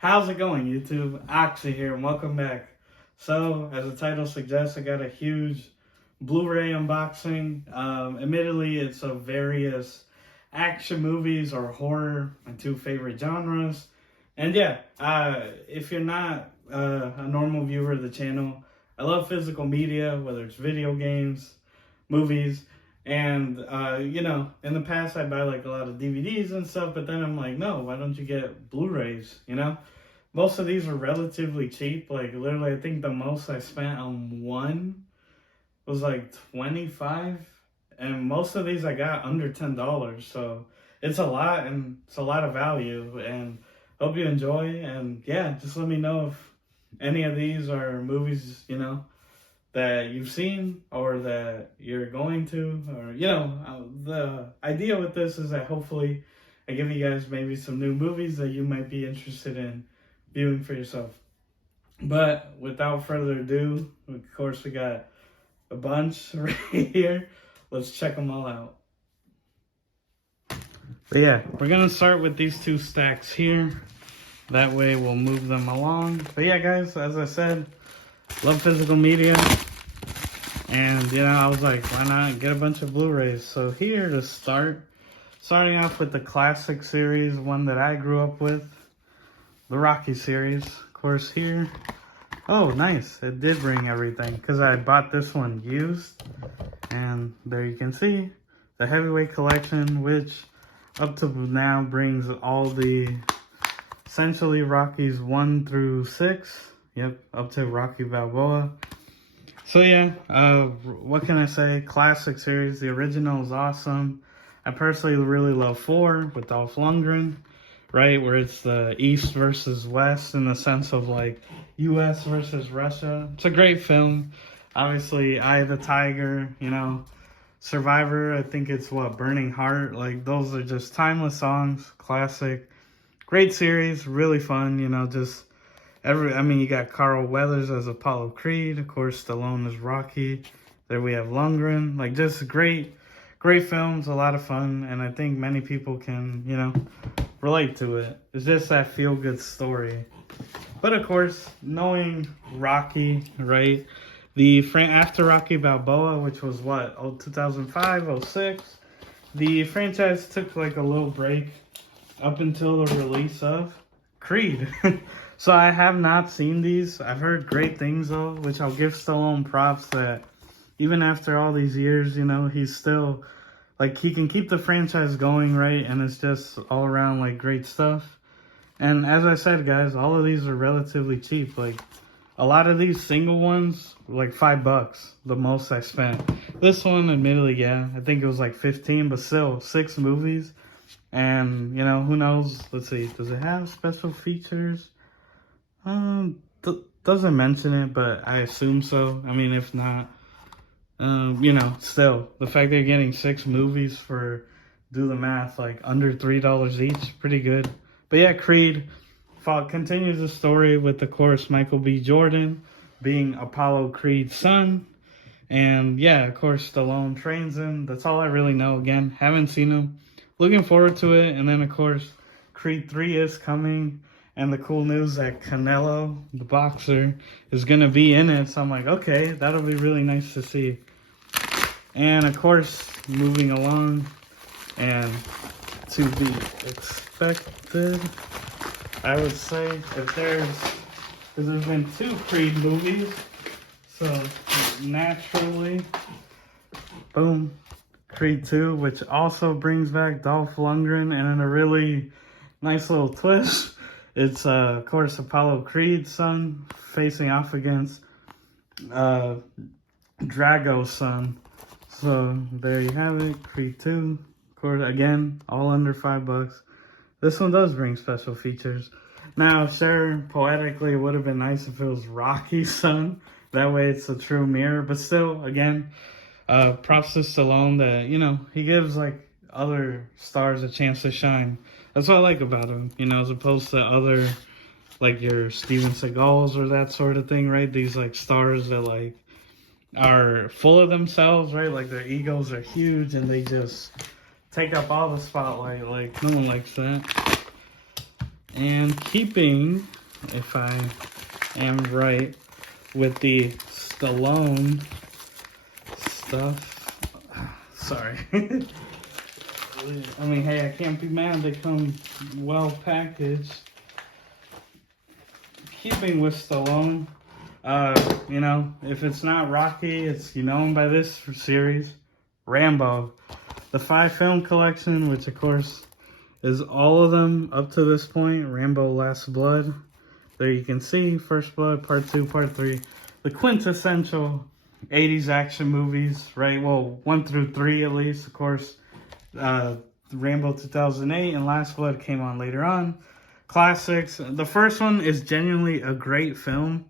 How's it going, YouTube? Oxy here, and welcome back. So, as the title suggests, I got a huge Blu-ray unboxing. Admittedly, it's of various action movies or horror, my two favorite genres. And yeah, if you're not a normal viewer of the channel, I love physical media, whether it's video games, movies, and in the past I buy like a lot of DVDs and stuff, but then I'm like, no, why don't you get Blu-rays, Most of these are relatively cheap. Like literally, I think the most I spent on one was like 25, and most of these I got under $10. So it's a lot, and it's a lot of value, and hope you enjoy. And yeah, just let me know if any of these are movies, that you've seen or that you're going to, or the idea with this is that hopefully I give you guys maybe some new movies that you might be interested in viewing for yourself. But without further ado, of course we got a bunch right here. Let's check them all out. But yeah, we're gonna start with these two stacks here. That way we'll move them along. But yeah, guys, as I said, love physical media, and I was like, why not get a bunch of Blu-rays? So here to starting off with the classic series, one that I grew up with, the Rocky series. Of course here, oh nice, it did bring everything, because I bought this one used, and there you can see the heavyweight collection, which up to now brings all the essentially Rockies 1 through 6. Yep, up to Rocky Balboa. So yeah, what can I say? Classic series. The original is awesome. I personally really love 4 with Dolph Lundgren, right? Where it's the East versus West in the sense of like US versus Russia. It's a great film. Obviously, Eye of the Tiger, Survivor, I think it's Burning Heart. Like those are just timeless songs, classic. Great series, really fun, just you got Carl Weathers as Apollo Creed. Of course, Stallone as Rocky. There we have Lundgren. Like, just great films, a lot of fun. And I think many people can, relate to it. It's just that feel-good story. But, of course, knowing Rocky, right? After Rocky Balboa, which was 2005, 06, the franchise took like a little break up until the release of Creed. So I have not seen these. I've heard great things though, which I'll give Stallone props that even after all these years, he's still like, he can keep the franchise going, right? And it's just all around like great stuff. And as I said, guys, all of these are relatively cheap. Like a lot of these single ones, like $5, the most I spent. This one, admittedly, yeah, I think it was like 15, but still 6 movies. And, who knows? Let's see. Does it have special features? Doesn't mention it, but I assume so. I mean, if not, still, the fact they're getting 6 movies for, do the math, like under $3 each, pretty good. But yeah, Creed continues the story with, of course, Michael B. Jordan being Apollo Creed's son. And yeah, of course, Stallone trains him. That's all I really know. Again, haven't seen him. Looking forward to it. And then, of course, Creed 3 is coming. And the cool news that Canelo, the boxer, is going to be in it. So I'm like, okay, that'll be really nice to see. And, of course, moving along, and to be expected, I would say, if there's been 2 Creed movies. So, naturally, boom. Creed 2, which also brings back Dolph Lundgren, and in a really nice little twist, it's of course Apollo Creed's son facing off against Drago's son. So there you have it, Creed 2. Of course, again, all under $5. This one does bring special features. Now, sure, poetically, it would have been nice if it was Rocky's son. That way it's a true mirror, but still, again, props to Stallone that, he gives, like, other stars a chance to shine. That's what I like about him, as opposed to other, like, your Steven Seagals or that sort of thing, right? These, like, stars that, like, are full of themselves, right? Like, their egos are huge, and they just take up all the spotlight. Like, no one likes that. And keeping, if I am right, with the Stallone stuff. Sorry. I mean, hey, I can't be mad. They come well packaged. Keeping with Stallone, you know, if it's not Rocky, it's, you know him by this series, Rambo. The 5 film collection, which of course is all of them up to this point. Rambo Last Blood. There you can see First Blood, Part 2, Part 3. The quintessential 80s action movies, right? Well, 1 through 3 at least, of course. Rambo 2008 and Last Blood came on later on. Classics. The first one is genuinely a great film.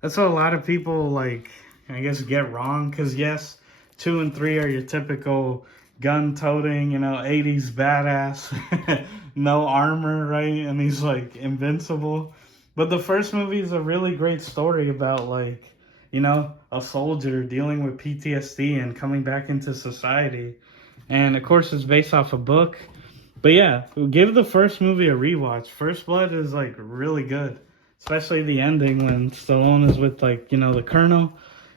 That's what a lot of people, like, I guess, get wrong. Because, yes, 2 and 3 are your typical gun-toting, you know, 80s badass. No armor, right? And he's, like, invincible. But the first movie is a really great story about, like, you know, a soldier dealing with PTSD and coming back into society. And, of course, it's based off a book. But, yeah, give the first movie a rewatch. First Blood is, like, really good. Especially the ending when Stallone is with, like, you know, the colonel.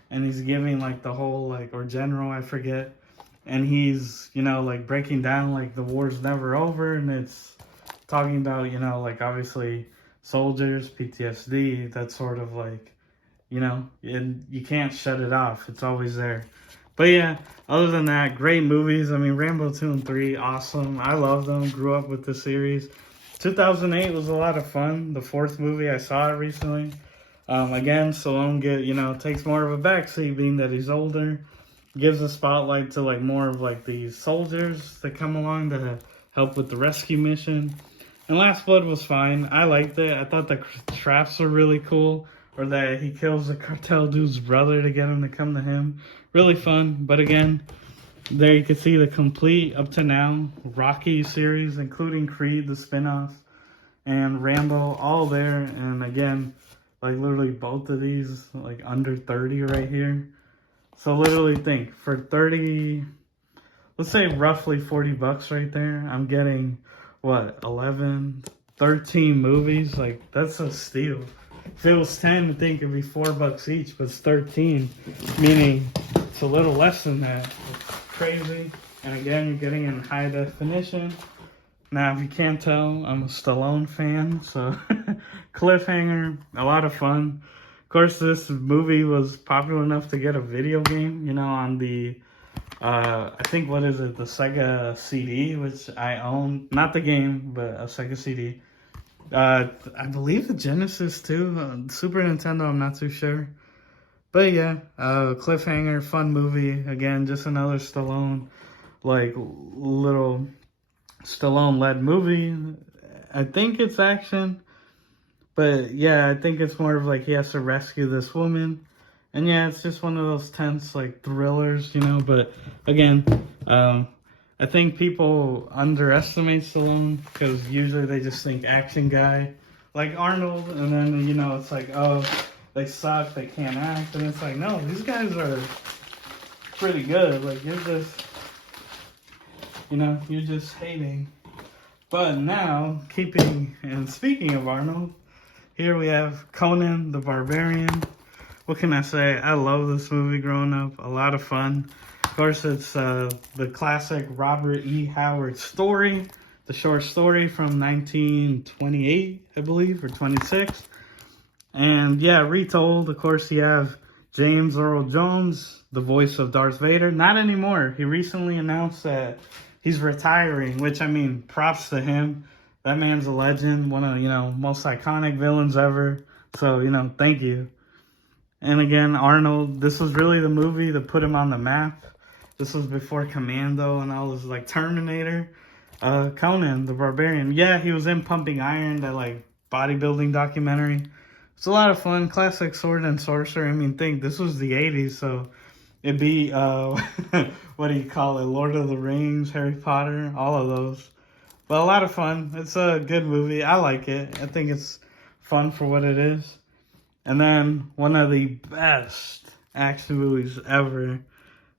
And he's giving, like, the whole, like, or general, I forget. And he's, you know, like, breaking down, like, the war's never over. And it's talking about, you know, like, obviously soldiers, PTSD, that sort of, like, you know, and you can't shut it off. It's always there. But yeah, other than that, great movies. I mean, Rambo 2 and 3, awesome. I love them. Grew up with the series. 2008 was a lot of fun. The 4th movie, I saw it recently. Again, Stallone takes more of a backseat being that he's older. Gives a spotlight to like more of like these soldiers that come along to help with the rescue mission. And Last Blood was fine. I liked it. I thought the traps were really cool. Or that he kills the cartel dude's brother to get him to come to him. Really fun. But again, there you can see the complete, up to now, Rocky series, including Creed, the spin-offs, and Rambo, all there. And again, like literally both of these, like under 30 right here. So literally think, for 30, let's say roughly 40 bucks right there, I'm getting, what, 11, 13 movies? Like, that's a steal. If it was 10, I think it'd be $4 each, but it's 13, meaning it's a little less than that. It's crazy. And again, you're getting in high definition. Now, if you can't tell, I'm a Stallone fan, so Cliffhanger, a lot of fun. Of course, this movie was popular enough to get a video game, you know, on the, I think, what is it, the Sega CD, which I own. Not the game, but a Sega CD. I believe the Genesis too. Super Nintendo, I'm not too sure. But yeah, Cliffhanger, fun movie. Again, just another Stallone, like, little Stallone-led movie. I think it's action. But yeah, I think it's more of like he has to rescue this woman. And yeah, it's just one of those tense, like, thrillers, you know. But again, I think people underestimate Stallone because usually they just think action guy, like Arnold, and then, you know, it's like, oh, they suck, they can't act, and it's like, no, these guys are pretty good. Like, you're just, you know, you're just hating. But now, speaking of Arnold, here we have Conan the Barbarian. What can I say? I love this movie growing up. A lot of fun. Of course, it's the classic Robert E. Howard story, the short story from 1928, I believe, or 26. And yeah, retold. Of course, you have James Earl Jones, the voice of Darth Vader. Not anymore. He recently announced that he's retiring, which, I mean, props to him. That man's a legend, one of, you know, most iconic villains ever. So, you know, thank you. And again, Arnold, this was really the movie that put him on the map. This was before Commando and all this, like, Terminator. Conan the Barbarian. Yeah, he was in Pumping Iron, that, like, bodybuilding documentary. It's a lot of fun. Classic sword and sorcerer. I mean, think, this was the 80s, so it'd be, what do you call it? Lord of the Rings, Harry Potter, all of those. But a lot of fun. It's a good movie. I like it. I think it's fun for what it is. And then one of the best action movies ever,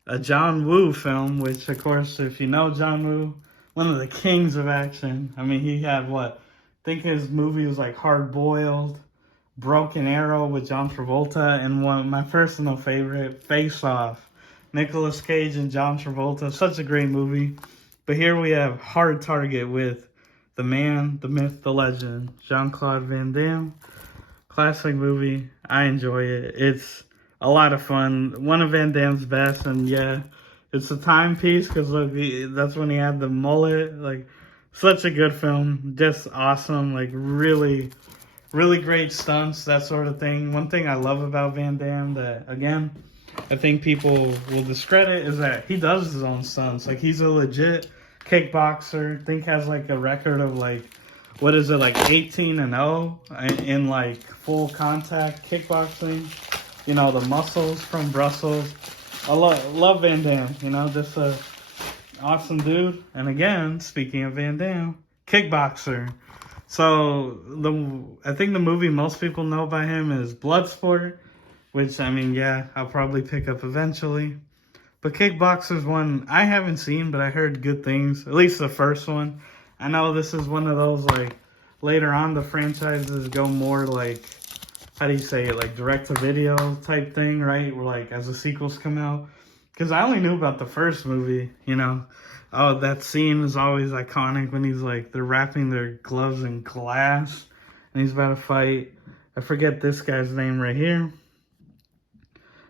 a John Woo film, which, of course, if you know John Woo, one of the kings of action. I mean, he had, what, think his movie was like Hard Boiled, Broken Arrow with John Travolta, and one of my personal favorite, Face Off. Nicolas Cage and John Travolta. Such a great movie. But here we have Hard Target with the man, the myth, the legend, Jean-Claude Van Damme. Classic movie. I enjoy it. It's a lot of fun. One of Van Damme's best, and yeah, it's a timepiece because look, that's when he had the mullet. Like, such a good film. Just awesome. Like, really, really great stunts, that sort of thing. One thing I love about Van Damme that, again, I think people will discredit is that he does his own stunts. Like, he's a legit kickboxer. I think has like a record of like, what is it, like 18-0 in like full contact kickboxing. You know, the muscles from Brussels. I love Van Damme, you know, just a awesome dude. And again, speaking of Van Damme, kickboxer. So I think the movie most people know by him is Bloodsport, which, I mean, yeah, I'll probably pick up eventually. But Kickboxer's one I haven't seen, but I heard good things. At least the first one. I know this is one of those, like, later on the franchises go more like, how do you say it, like direct-to-video type thing, right? Where, like, as the sequels come out. Because I only knew about the first movie, you know. Oh, that scene is always iconic when he's, like, they're wrapping their gloves in glass. And he's about to fight. I forget this guy's name right here.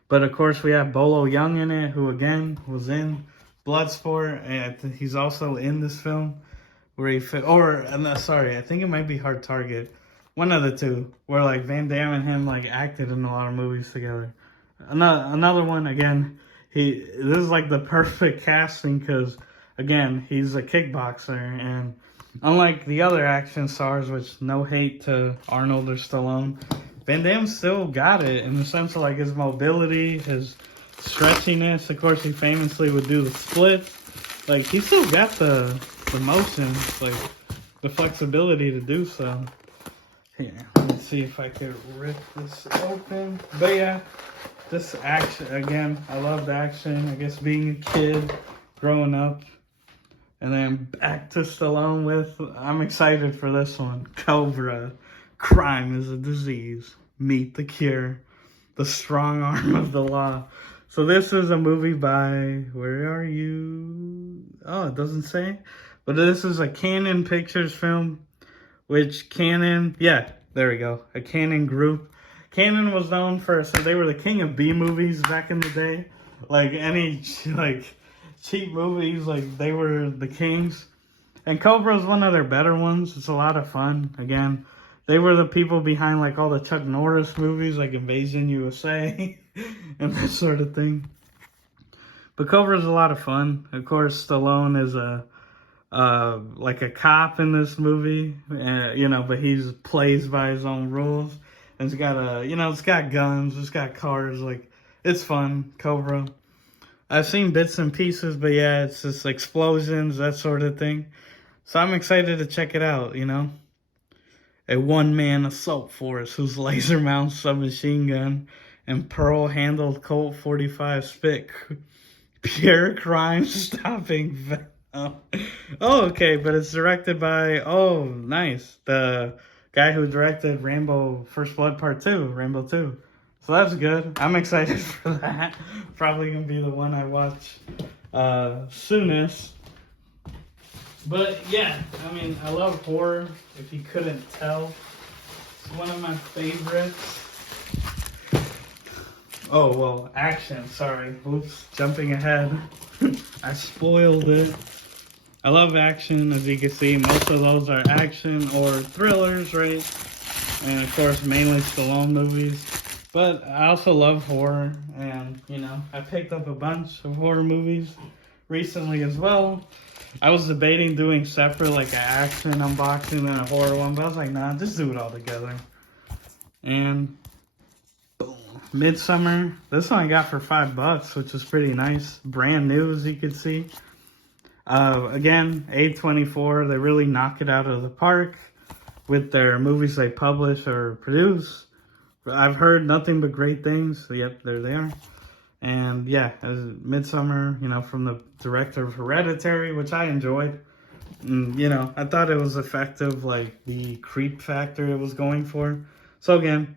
But, of course, we have Bolo Young in it, who, again, was in Bloodsport. And he's also in this film. Where he I think it might be Hard Target. One of the two. Where, like, Van Damme and him, like, acted in a lot of movies together. Another one, again, this is, like, the perfect casting because, again, he's a kickboxer. And unlike the other action stars, which no hate to Arnold or Stallone, Van Damme still got it in the sense of, like, his mobility, his stretchiness. Of course, he famously would do the splits. Like, he still got the motion, like, the flexibility to do so. Here, let me see if I could rip this open. But yeah, this action, again, I love the action. I guess being a kid, growing up, and then back to Stallone with, I'm excited for this one. Cobra. Crime is a disease. Meet the cure. The strong arm of the law. So this is a movie by, where are you? Oh, it doesn't say. But this is a Canon Pictures film. Which Canon, yeah, there we go. A Canon group. Canon was known for, so they were the king of B movies back in the day. Like any, like, cheap movies, like they were the kings. And Cobra is one of their better ones. It's a lot of fun. Again, they were the people behind like all the Chuck Norris movies, like Invasion USA and that sort of thing. But Cobra is a lot of fun. Of course, Stallone is like a cop in this movie, you know, but he's plays by his own rules. And it's got it's got guns, it's got cars, like it's fun. Cobra. I've seen bits and pieces, but yeah, it's just explosions, that sort of thing. So I'm excited to check it out, you know. A one-man assault force whose laser-mount submachine gun and pearl-handled Colt 45 spit pure crime-stopping. Oh, okay, but it's directed by, oh, nice, the guy who directed Rambo First Blood Part 2, Rambo 2. So that's good. I'm excited for that. Probably going to be the one I watch soonest. But yeah, I mean, I love horror, if you couldn't tell. It's one of my favorites. Oh, well, action, sorry. Oops, jumping ahead. I spoiled it. I love action, as you can see. Most of those are action or thrillers, right? And of course, mainly Stallone movies. But I also love horror, and, you know, I picked up a bunch of horror movies recently as well. I was debating doing separate, like, an action unboxing and a horror one, but I was like, nah, just do it all together. And, boom, MidSummer. This one I got for $5, which is pretty nice. Brand new, as you can see. Again, A24, they really knock it out of the park with their movies they publish or produce. I've heard nothing but great things. So, yep, there they are. And yeah, as MidSummer, you know, from the director of Hereditary, which I enjoyed. You know, I thought it was effective, like the creep factor it was going for. So again,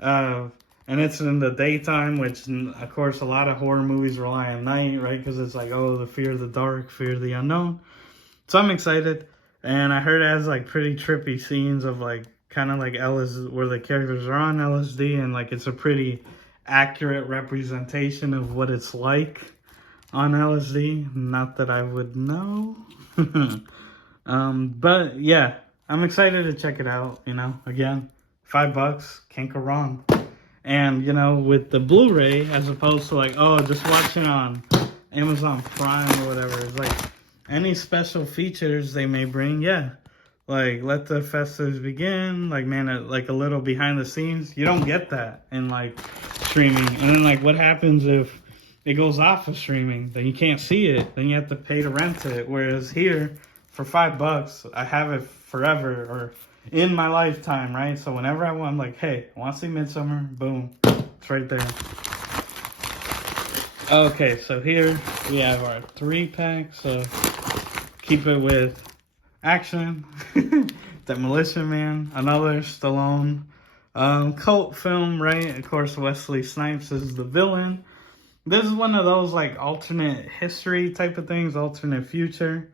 and it's in the daytime, which of course a lot of horror movies rely on night, right? Because it's like, oh, the fear of the dark, fear of the unknown. So I'm excited, and I heard it has like pretty trippy scenes of like kind of like LSD, where the characters are on LSD, and like it's a pretty accurate representation of what it's like on LSD. Not that I would know. But yeah, I'm excited to check it out. You know, again, $5, can't go wrong. And you know, with the Blu-ray, as opposed to like, oh, just watching on Amazon Prime or whatever, it's like any special features they may bring, yeah. Like, let the festivities begin. Like, man, like a little behind the scenes. You don't get that in like streaming. And then like, what happens if it goes off of streaming? Then you can't see it. Then you have to pay to rent it. Whereas here, for $5, I have it forever or in my lifetime, right? So whenever I want, I'm like, hey, I want to see MidSummer. Boom, it's right there. Okay, so here we have our 3-pack. So keep it with action, Demolition Man, another Stallone cult film, right? Of course, Wesley Snipes is the villain. This is one of those like alternate history type of things, alternate future,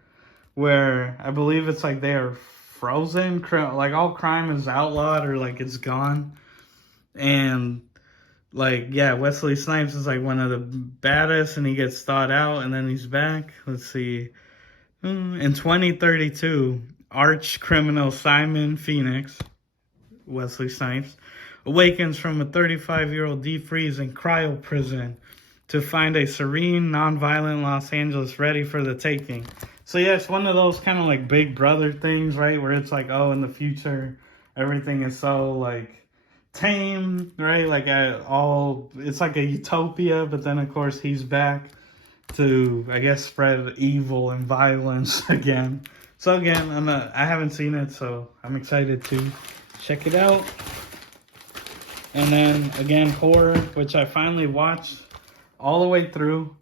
where I believe it's like they are frozen, like all crime is outlawed or like it's gone. And like, yeah, Wesley Snipes is like one of the baddest, and he gets thawed out and then he's back. Let's see. In 2032, arch criminal Simon Phoenix, Wesley Snipes, awakens from a 35-year-old deep freeze in cryo prison to find a serene, non-violent Los Angeles ready for the taking. So yeah, it's one of those kind of like Big Brother things, right? Where it's like, oh, in the future, everything is so like tame, right? Like it's like a utopia, but then of course he's back to, I guess, spread evil and violence again. So again, I haven't seen it, so I'm excited to check it out. And then again, horror, which I finally watched all the way through,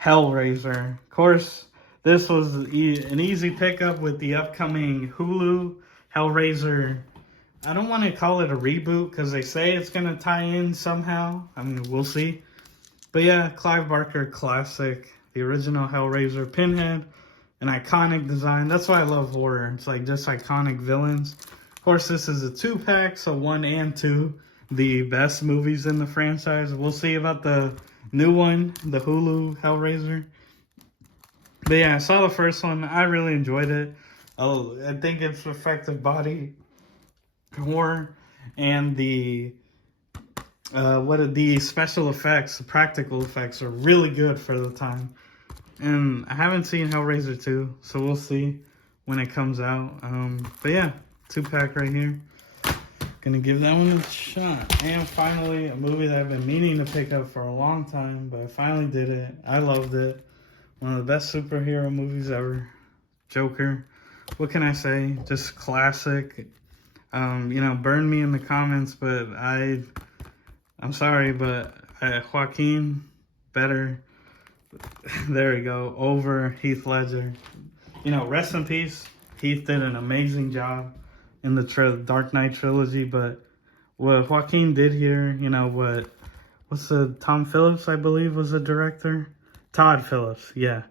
Hellraiser. Of course, this was an easy pickup with the upcoming Hulu Hellraiser. I don't want to call it a reboot because they say it's going to tie in somehow. I mean, we'll see. But yeah, Clive Barker classic, the original Hellraiser, Pinhead, an iconic design. That's why I love horror. It's like just iconic villains. Of course, this is a 2-pack, so 1 and 2, the best movies in the franchise. We'll see about the new one, the Hulu Hellraiser. But yeah, I saw the first one. I really enjoyed it. Oh, I think it's effective body horror, and the special effects, the practical effects are really good for the time. And I haven't seen Hellraiser 2, so we'll see when it comes out. But yeah, 2-pack right here. Gonna give that one a shot. And finally, a movie that I've been meaning to pick up for a long time, but I finally did it. I loved it. One of the best superhero movies ever. Joker. What can I say? Just classic. You know, burn me in the comments, but I'm sorry, but Joaquin, better. There we go. Over Heath Ledger. You know, rest in peace. Heath did an amazing job in the Dark Knight trilogy, but what Joaquin did here, you know, what's the Tom Phillips, I believe, was the director? Todd Phillips, yeah.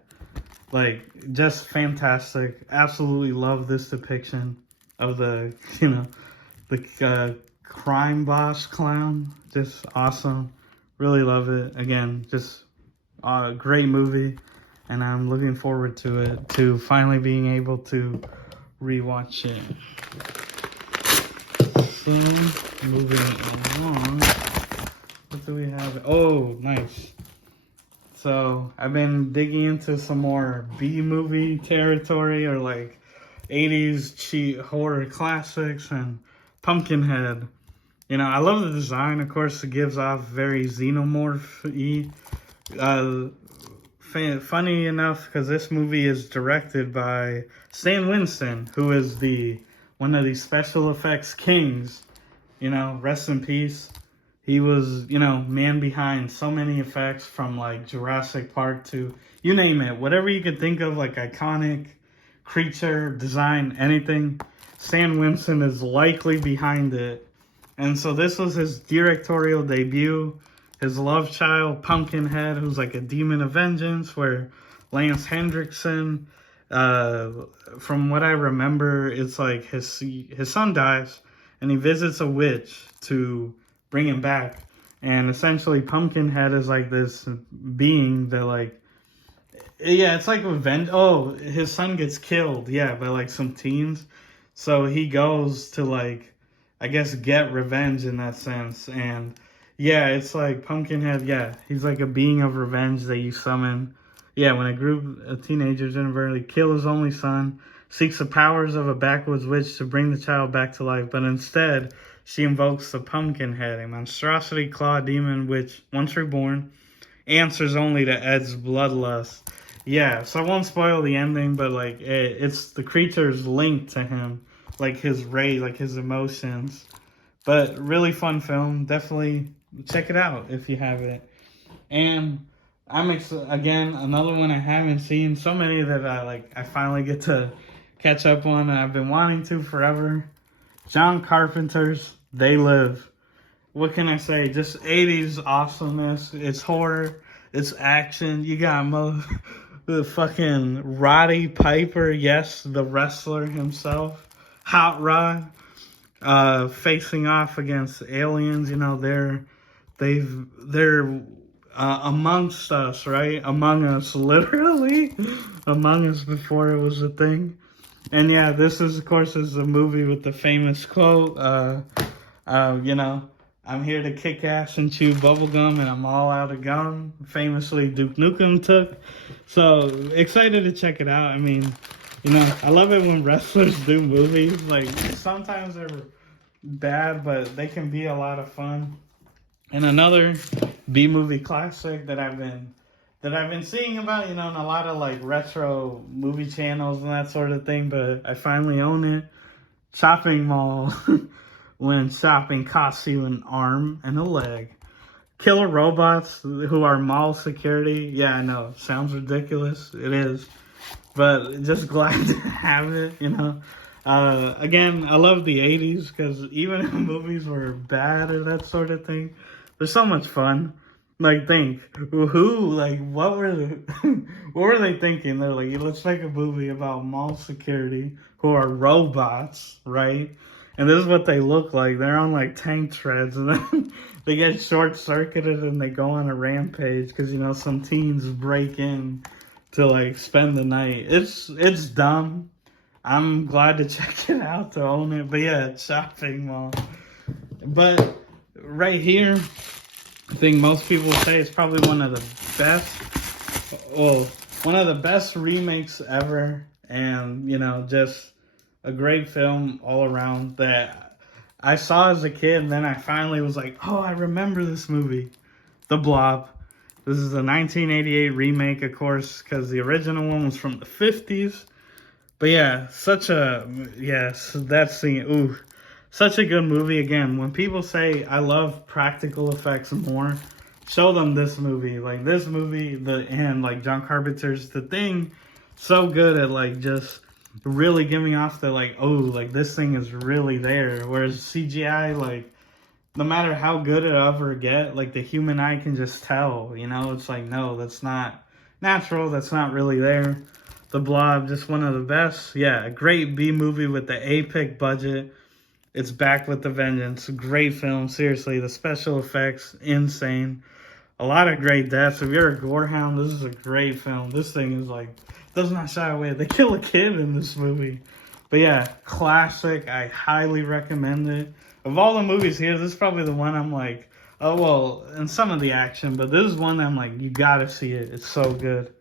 Like, just fantastic. Absolutely love this depiction of the, you know, the crime boss clown. Just awesome. Really love it. Again, just a great movie, and I'm looking forward to it, to finally being able to rewatch it. So, moving along, what do we have? Oh, nice. So, I've been digging into some more B-movie territory, or like 80s cheat horror classics, and Pumpkinhead. You know, I love the design. Of course, it gives off very xenomorph-y. Funny enough, because this movie is directed by Stan Winston, who is one of the special effects kings. You know, rest in peace. He was, you know, man behind so many effects, from like Jurassic Park to, you name it, whatever you could think of, like iconic creature, design, anything, Stan Winston is likely behind it. And so this was his directorial debut. His love child, Pumpkinhead, who's like a demon of vengeance, where Lance Hendrickson, from what I remember, it's like his son dies, and he visits a witch to bring him back. And essentially, Pumpkinhead is like this being that like, yeah, it's like revenge. Oh, his son gets killed, yeah, by like some teens. So he goes to like, I guess, get revenge in that sense. And yeah, it's like Pumpkinhead, yeah, he's like a being of revenge that you summon. Yeah, when a group of teenagers inadvertently kill his only son, seeks the powers of a backwoods witch to bring the child back to life, but instead, she invokes the Pumpkinhead, a monstrosity claw demon which, once reborn, answers only to Ed's bloodlust. Yeah, so I won't spoil the ending, but like it's the creature's linked to him, like his rage, like his emotions. But really fun film. Definitely check it out if you have it. And again, another one I haven't seen. So many that I finally get to catch up on, and I've been wanting to forever. John Carpenter's They Live. What can I say? Just 80s awesomeness. It's horror. It's action. You got the fucking Roddy Piper, yes, the wrestler himself, Hot Rod, facing off against aliens. You know, they're amongst us, right? Among us, literally, among us before it was a thing. And yeah, this is, of course, is a movie with the famous quote, you know, I'm here to kick ass and chew bubblegum, and I'm all out of gum. Famously, Duke Nukem took. So, excited to check it out. I mean, you know, I love it when wrestlers do movies. Like, sometimes they're bad, but they can be a lot of fun. And another B-movie classic that I've been seeing about, you know, in a lot of like retro movie channels and that sort of thing, but I finally own it. Shopping Mall. When shopping costs you an arm and a leg. Killer robots who are mall security. Yeah, I know. Sounds ridiculous. It is. But just glad to have it, you know. Again, I love the 80s because even if movies were bad or that sort of thing, they're so much fun. Like, think, what were they thinking? They're like, let's make a movie about mall security who are robots, right? And this is what they look like. They're on like tank treads, and then they get short-circuited and they go on a rampage because, you know, some teens break in to like spend the night. It's dumb. I'm glad to check it out, to own it. But yeah, it's Shopping Mall. But right here, I think most people say it's probably one of the best remakes ever. And, you know, just a great film all around that I saw as a kid, and then I finally was like, oh, I remember this movie. The Blob. This is a 1988 remake, of course, because the original one was from the 50s. But yeah, such a good movie. Again, when people say I love practical effects more, show them this movie. Like this movie, like John Carpenter's The Thing, so good at like just really giving off the like, oh, like this thing is really there. Whereas CGI, like, no matter how good it ever get, like the human eye can just tell, you know, it's like, no, that's not natural. That's not really there. The Blob, just one of the best. Yeah, a great B movie with the APIC budget. It's back with the vengeance. Great film, seriously. The special effects, insane. A lot of great deaths. If you're a gorehound, this is a great film. This thing is like, does not shy away. They kill a kid in this movie. But yeah, classic. I highly recommend it. Of all the movies here, this is probably the one I'm like, oh, well, and some of the action, but this is one that I'm like, you gotta see it. It's so good.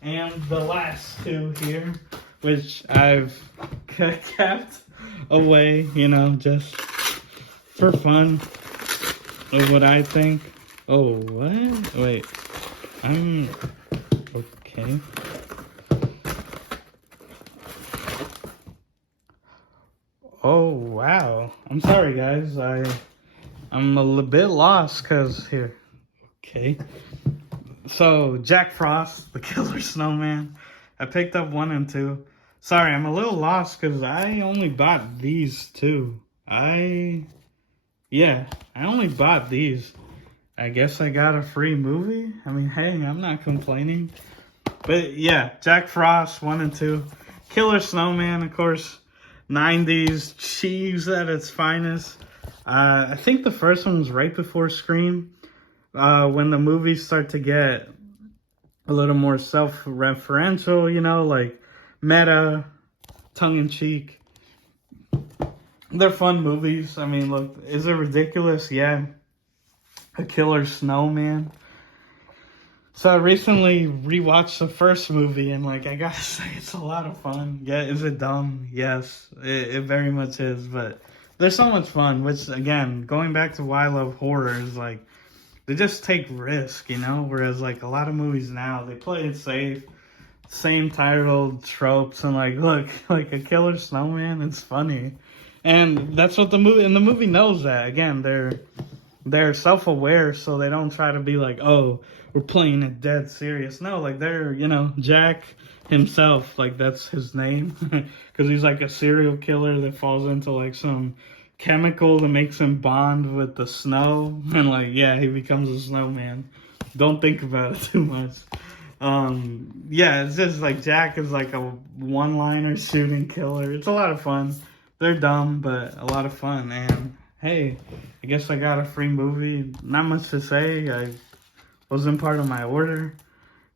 And the last two here, which I've kept away, you know, just for fun of what I think. Oh, what? Wait. I'm okay. Oh, wow. I'm sorry, guys. I'm a little bit lost because here. Okay. So, Jack Frost, the Killer Snowman. I picked up 1 and 2. Sorry, I'm a little lost because I only bought these two. Yeah, I only bought these. I guess I got a free movie. I mean, hey, I'm not complaining. But yeah, Jack Frost 1 and 2, Killer Snowman, of course, 90s cheese at its finest. I think the first one was right before Scream, when the movies start to get a little more self-referential, you know, like meta, tongue-in-cheek. They're fun movies. I mean, look, is it ridiculous? Yeah. A Killer Snowman. So I recently rewatched the first movie, and like I gotta say, it's a lot of fun. Yeah, is it dumb? Yes, it very much is. But there's so much fun. Which again, going back to why I love horror is like they just take risk, you know. Whereas like a lot of movies now, they play it safe, same titled tropes, and like look, like a Killer Snowman, it's funny, and that's what the movie knows that. Again, they're self-aware, so they don't try to be like, oh, we're playing it dead serious. No, like they're, you know, Jack himself, like that's his name, because he's like a serial killer that falls into like some chemical that makes him bond with the snow, and like yeah, he becomes a snowman. Don't think about it too much. Yeah, it's just like Jack is like a one-liner shooting killer. It's a lot of fun. They're dumb, but a lot of fun. And hey, I guess I got a free movie. Not much to say. I wasn't part of my order.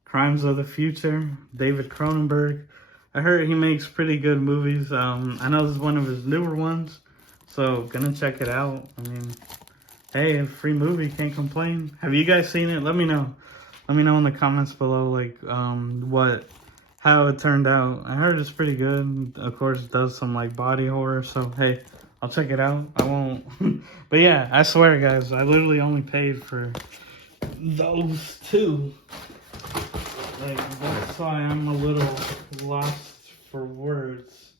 Crimes of the Future, David Cronenberg. I heard he makes pretty good movies. I know this is one of his newer ones, so gonna check it out. I mean, hey, a free movie, can't complain. Have you guys seen it? Let me know. Let me know in the comments below, like, how it turned out. I heard it's pretty good. Of course, it does some, like, body horror, so, hey, I'll check it out. I won't. But, yeah, I swear, guys, I literally only paid for those two. Like, that's why I'm a little lost for words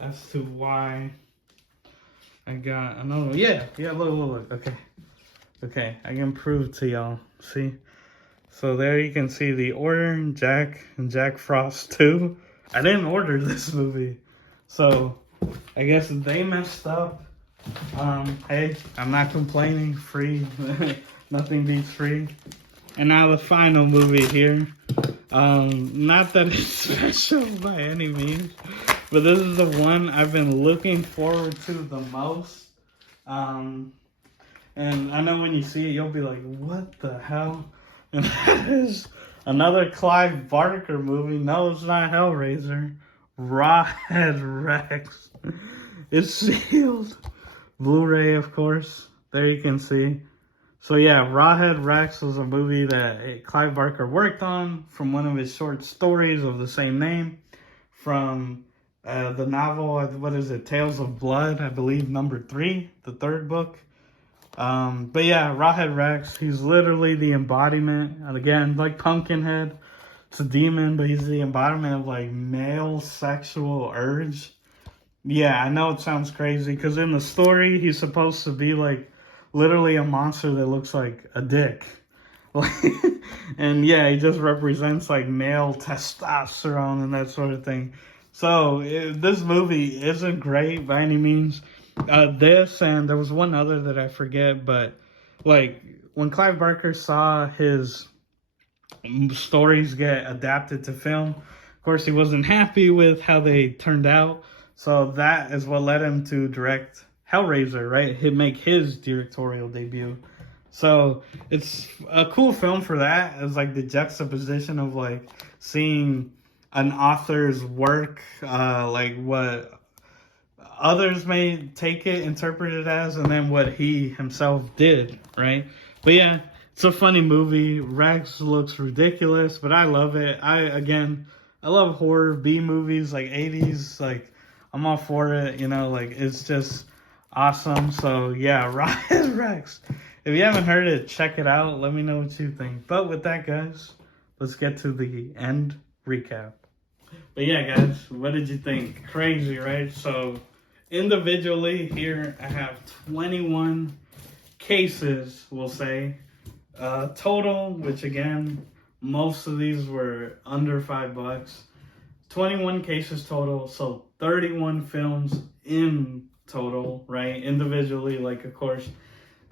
as to why I got another. Yeah, look. Okay, I can prove to y'all. See? So there you can see the order, Jack and Jack Frost 2. I didn't order this movie. So I guess they messed up. Hey, I'm not complaining. Free. Nothing beats free. And now the final movie here. Not that it's special by any means, but this is the one I've been looking forward to the most. And I know when you see it, you'll be like, what the hell? And that is another Clive Barker movie. No, it's not Hellraiser. Rawhead Rex. It's sealed. Blu-ray, of course. There you can see. So yeah, Rawhead Rex was a movie that Clive Barker worked on from one of his short stories of the same name. From the novel, what is it, Tales of Blood, I believe, number 3, the third book. But yeah, Rawhead Rex, he's literally the embodiment, and again, like Pumpkinhead, it's a demon, but he's the embodiment of like male sexual urge. Yeah, I know it sounds crazy, because in the story, he's supposed to be like literally a monster that looks like a dick. And yeah, he just represents like male testosterone and that sort of thing. So this movie isn't great by any means. This, and there was one other that I forget, but like when Clive Barker saw his stories get adapted to film, of course he wasn't happy with how they turned out. So that is what led him to direct Hellraiser, right? He'd make his directorial debut. So it's a cool film for that. It's like the juxtaposition of like seeing an author's work, like what others may take it, interpret it as, and then what he himself did, right? But yeah, it's a funny movie. Rex looks ridiculous, but I love it. I love horror B movies, like 80s, like I'm all for it, you know, like it's just awesome. So yeah, Rawhead Rex. If you haven't heard it, check it out. Let me know what you think. But with that, guys, let's get to the end recap. But yeah, guys, what did you think? Crazy, right? So individually here, I have 21 cases, we'll say, total, which again, most of these were under $5. 21 cases total, so 31 films in total, right? Individually, like, of course,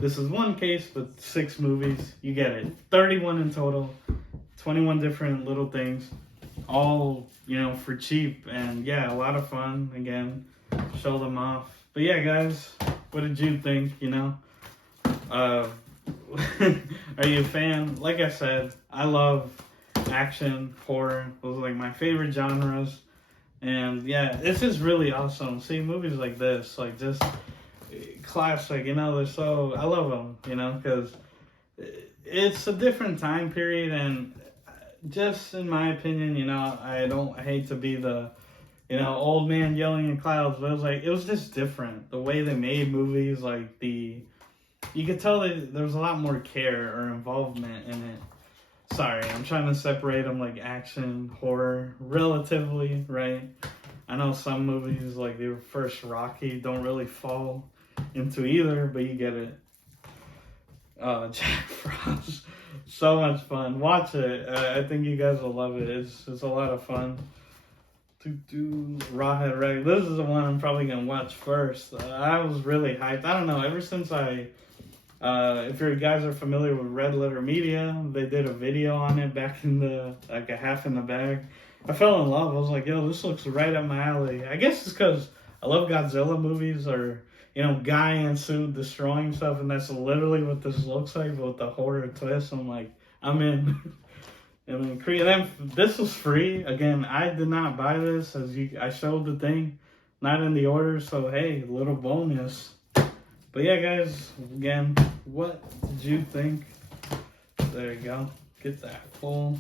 this is one case, but 6 movies. You get it. 31 in total, 21 different little things, all, you know, for cheap. And yeah, a lot of fun. Again, show them off. But yeah, guys, what did you think, you know? Are you a fan? Like I said, I love action, horror. Those are like my favorite genres. And yeah, it's just really awesome. See, movies like this, like just classic, you know, they're so, I love them, you know, because it's a different time period. And just in my opinion, you know, I hate to be the, you know, old man yelling in clouds, but it was like, it was just different. The way they made movies, like you could tell that there was a lot more care or involvement in it. Sorry, I'm trying to separate them like action, horror, relatively, right? I know some movies like the first Rocky don't really fall into either, but you get it. Jack Frost, so much fun. Watch it. I think you guys will love it. It's a lot of fun. Rawhead Ready. This is the one I'm probably gonna watch first. I was really hyped. I don't know. Ever since if you guys are familiar with Red Letter Media, they did a video on it back in the, like a half in the bag. I fell in love. I was like, yo, this looks right up my alley. I guess it's because I love Godzilla movies, or, you know, guy in suit destroying stuff, and that's literally what this looks like, but with the horror twist. I'm like, I'm in. And then this was free. Again, I did not buy this, I showed the thing, not in the order, so hey, little bonus. But yeah, guys, again, what did you think? There you go. Get that full.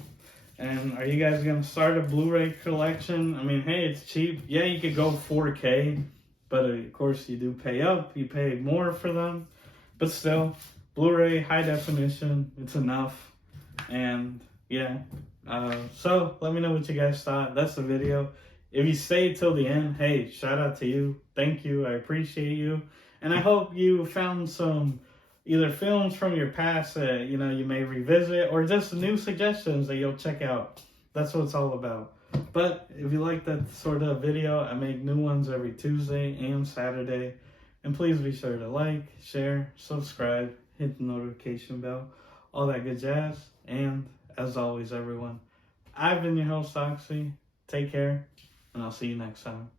And are you guys going to start a Blu-ray collection? I mean, hey, it's cheap. Yeah, you could go 4K, but of course you do pay up. You pay more for them. But still, Blu-ray, high definition, it's enough. And yeah, so let me know what you guys thought. That's the video. If you stayed till the end, hey, shout out to you. Thank you. I appreciate you. And I hope you found some either films from your past that, you know, you may revisit, or just new suggestions that you'll check out. That's what it's all about. But if you like that sort of video, I make new ones every Tuesday and Saturday. And please be sure to like, share, subscribe, hit the notification bell, all that good jazz. And as always, everyone, I've been your host, Oxy. Take care, and I'll see you next time.